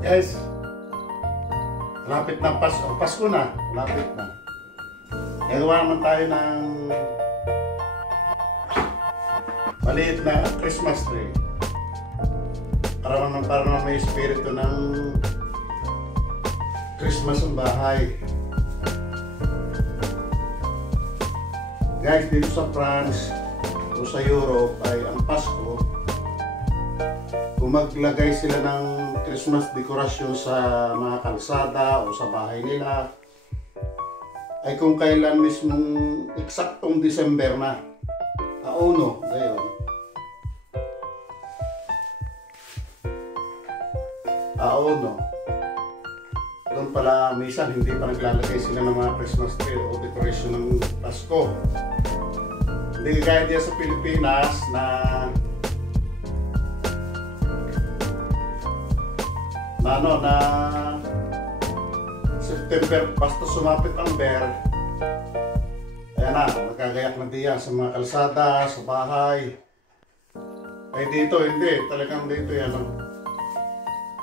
Guys, malapit na Pasko na, malapit na. Gagawa naman tayo ng maliit na Christmas tree. Para naman may espiritu ng Christmas ang bahay. Guys, dito sa France o sa Europe ay ang Pasko, kung maglagay sila ng Christmas dekorasyon sa mga kalsada o sa bahay nila, ay kung kailan mismong eksaktong December na. Auno, ngayon. Auno. Doon pala, minsan hindi pa naglalagay sila ng mga Christmas tree o dekorasyon ng Pasko. Hindi kaya diyan sa Pilipinas na September, basta sumapit ang bear, ayan na, magkagayak na diyan sa mga kalsada, sa bahay. Ay dito, hindi, talagang dito yan,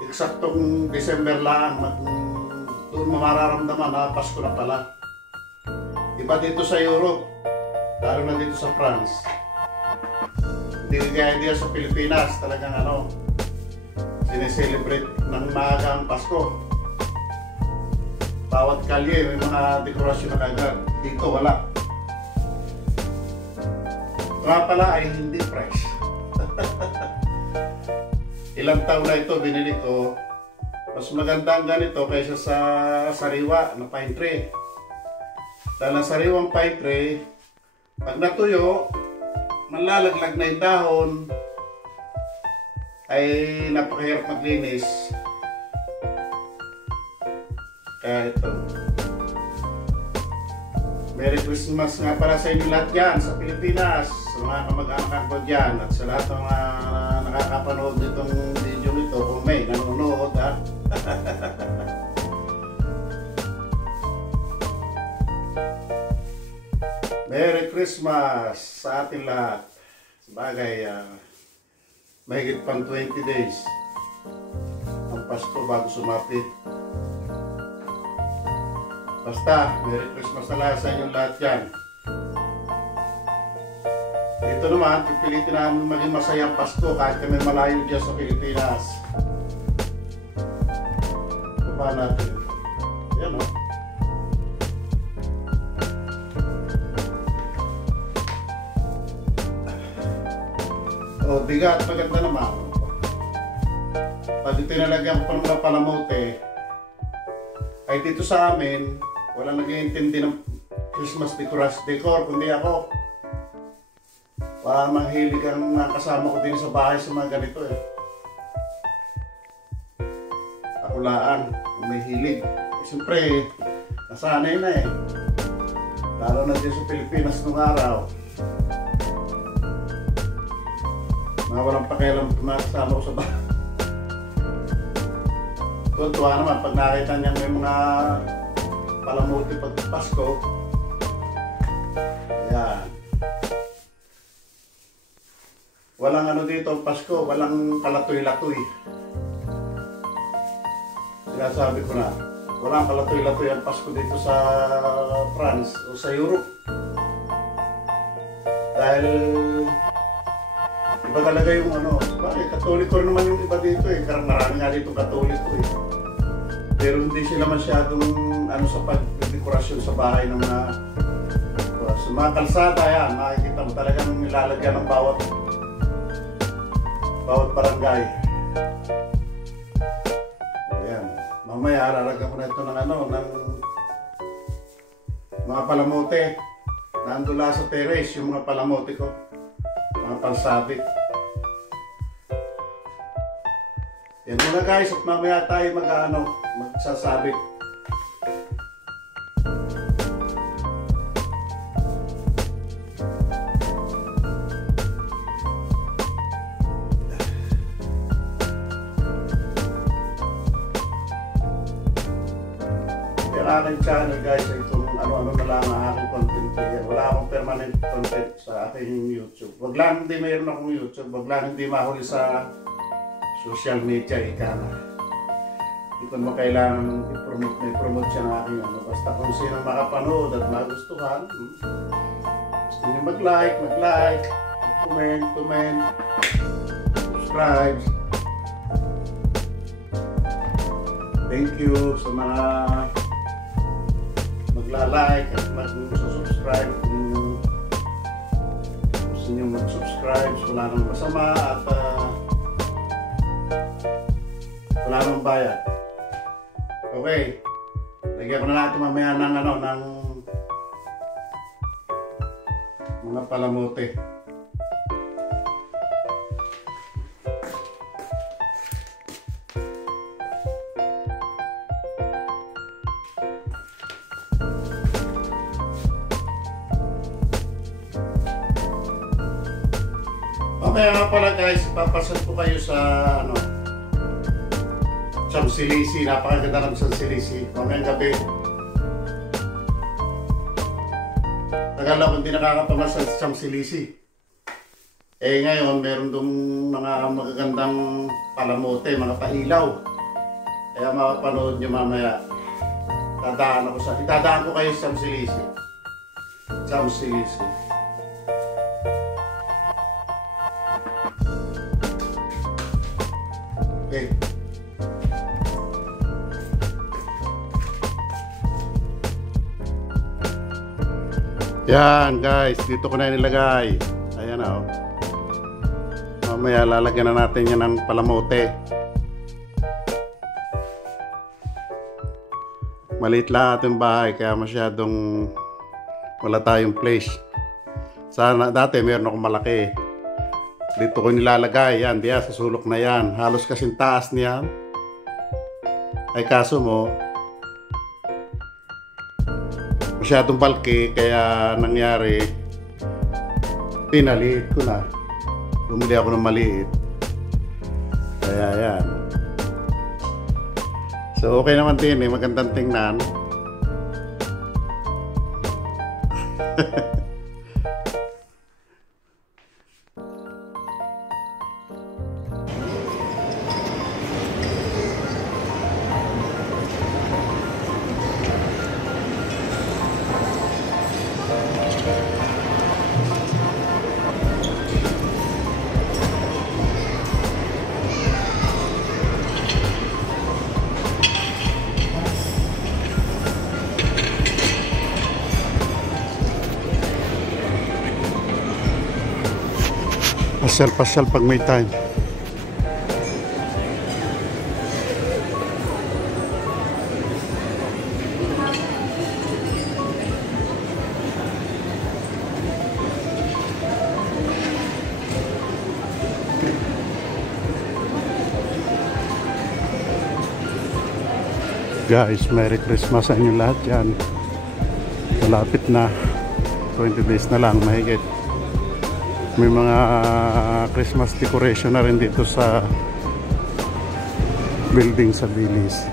eksaktong December lang, doon mararamdaman na Pasko na pala. Iba dito sa Europe, lalo na dito sa France. Hindi kaya diyan sa Pilipinas, talagang sineselebrate ng maaga ang Pasko. Bawat kalye may mga dekorasyon na kagad. Dito wala. Nga pala ay hindi fresh. Ilang taon na ito binili ko. Mas maganda ang ganito kaysa sa sariwa na pine tree. Dahil ang sariwang pine tree, pag natuyo, malalaglag na yung dahon, ay napakahirap maglinis. Kaya ito. Merry Christmas nga para sa inyo lahat dyan sa Pilipinas, sa mga kamag-anak ko dyan, at sa lahat ng mga nakakapanood nitong video nito, kung may nanonood ha. Merry Christmas sa ating lahat. Sabagay, mahigit pang 20 days ang Pasko bago sumapit. Basta, Merry Christmas na lahat sa inyong lahat yan. Dito naman, pipilitin namin maging masaya ang Pasko kahit kami malayo dyan sa Pilipinas. Baba natin. Yan o. O, bigat, maganda naman. Pag ito nalagyan pa ng mga palamote, ay dito sa amin, walang nag-iintindi ng Christmas decor, kundi ako. Mahilig ang nakasama ko din sa bahay sa mga ganito eh. Ako laan, may hilig. Siyempre, nasanay na eh. Lalo na din sa Pilipinas nung araw. Walang pakialam na kasama ko sa bahay. Tuwa naman pag nakita niya may mga palamuti pag Pasko. Ayan. Walang dito Pasko, walang kalatoy-latoy. Sinasabi ko na, walang kalatoy-latoy ang Pasko dito sa France o sa Europe. Dahil iba talaga yung Katoliko naman yung iba dito eh. Karang marami nga dito Katoliko eh. Pero hindi sila masyadong sa pagdekorasyon sa bahay ng sa mga kalsada yan. Makikita mo talagang nilalagyan ng bawat barangay. Ayan. Mamaya lalagyan ko na ito ng mga palamote. Nandula sa terrace yung mga palamote ko. Mga pansabit. Yan muna guys, at mamaya tayo magsasabit. Yung aking channel guys ay kung ano-ano na lang ang aking content yan. Wala akong permanent content sa aking YouTube. Wag lang hindi mayroon akong YouTube. Wag lang hindi mahuli sa social media, ika na. Hindi ko naman kailangan i-promote na i-promote siya ng aking ano. Basta kung sino makapanood at magustuhan, gusto niyo mag-like, comment, subscribe. Thank you sa mga magla-like at mag-subscribe. Kung gusto niyo mag-subscribe, wala nang masama at wala nang bayad. Okay. Lagyan ko na natin mamaya ng ano, ng mga palamote. Mamaya nga pala guys, papasok ko kayo sa ano, Champs-Élysées. Napakaganda ng Champs-Élysées. Mamayang gabi. Tagal ako hindi nakakapamasal sa Champs-Élysées. Eh ngayon, meron dong mga magagandang palamote, mga pahilaw. Kaya mapapanood nyo mamaya. Itadaan ko kayo sa Champs-Élysées. Champs-Élysées. Okay. Yan guys, dito ko na nilagay. Ayan o. Mamaya lalagyan na natin yan ng palamote. Maliit lang ating bahay kaya masyadong wala tayong place. Sana dati meron akong malaki. Dito ko nilalagay yan, diyan sa sulok na yan. Halos kasing taas niyan. Ay kaso mo masyadong bulky kaya nangyari pinaliit ko na. Bumili ako ng maliit. Kaya yan. So okay naman din eh, magandang tingnan. Pasyal pag may time. Guys, Merry Christmas sa inyo lahat yan. Malapit na 20 days na lang mahigit. May mga Christmas decoration na rin dito sa building sa Belize.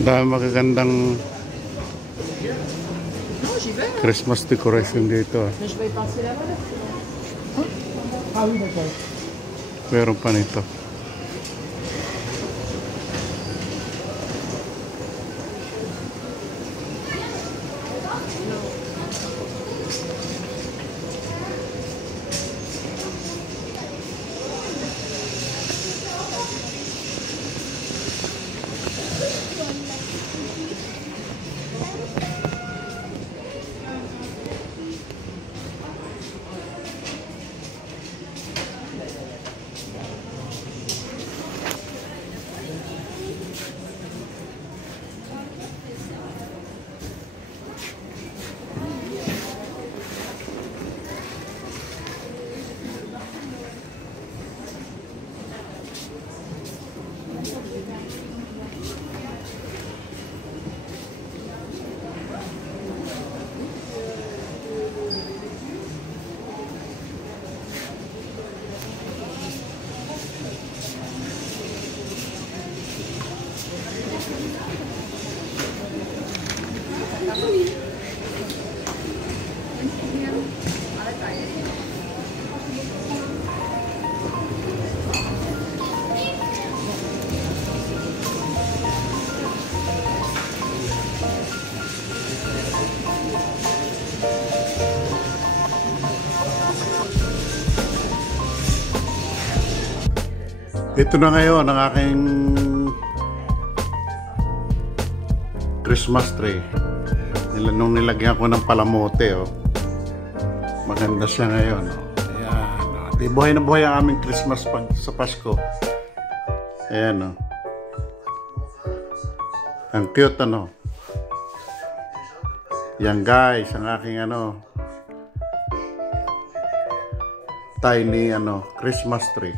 Dahil magagandang Christmas decoration dito. Meron pa nito. Ito na ngayon ang aking Christmas tree. Nung nilagyan ko ng palamote, oh. Maganda siya ngayon. Oh. Ayan. Oh. Di buhay na buhay ang aming Christmas sa Pasko. Ayan, oh. Ang cute, ano. Yan guys, ang aking tiny Christmas tree.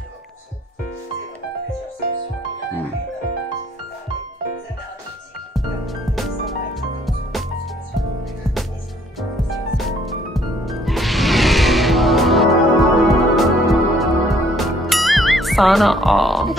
Sana all.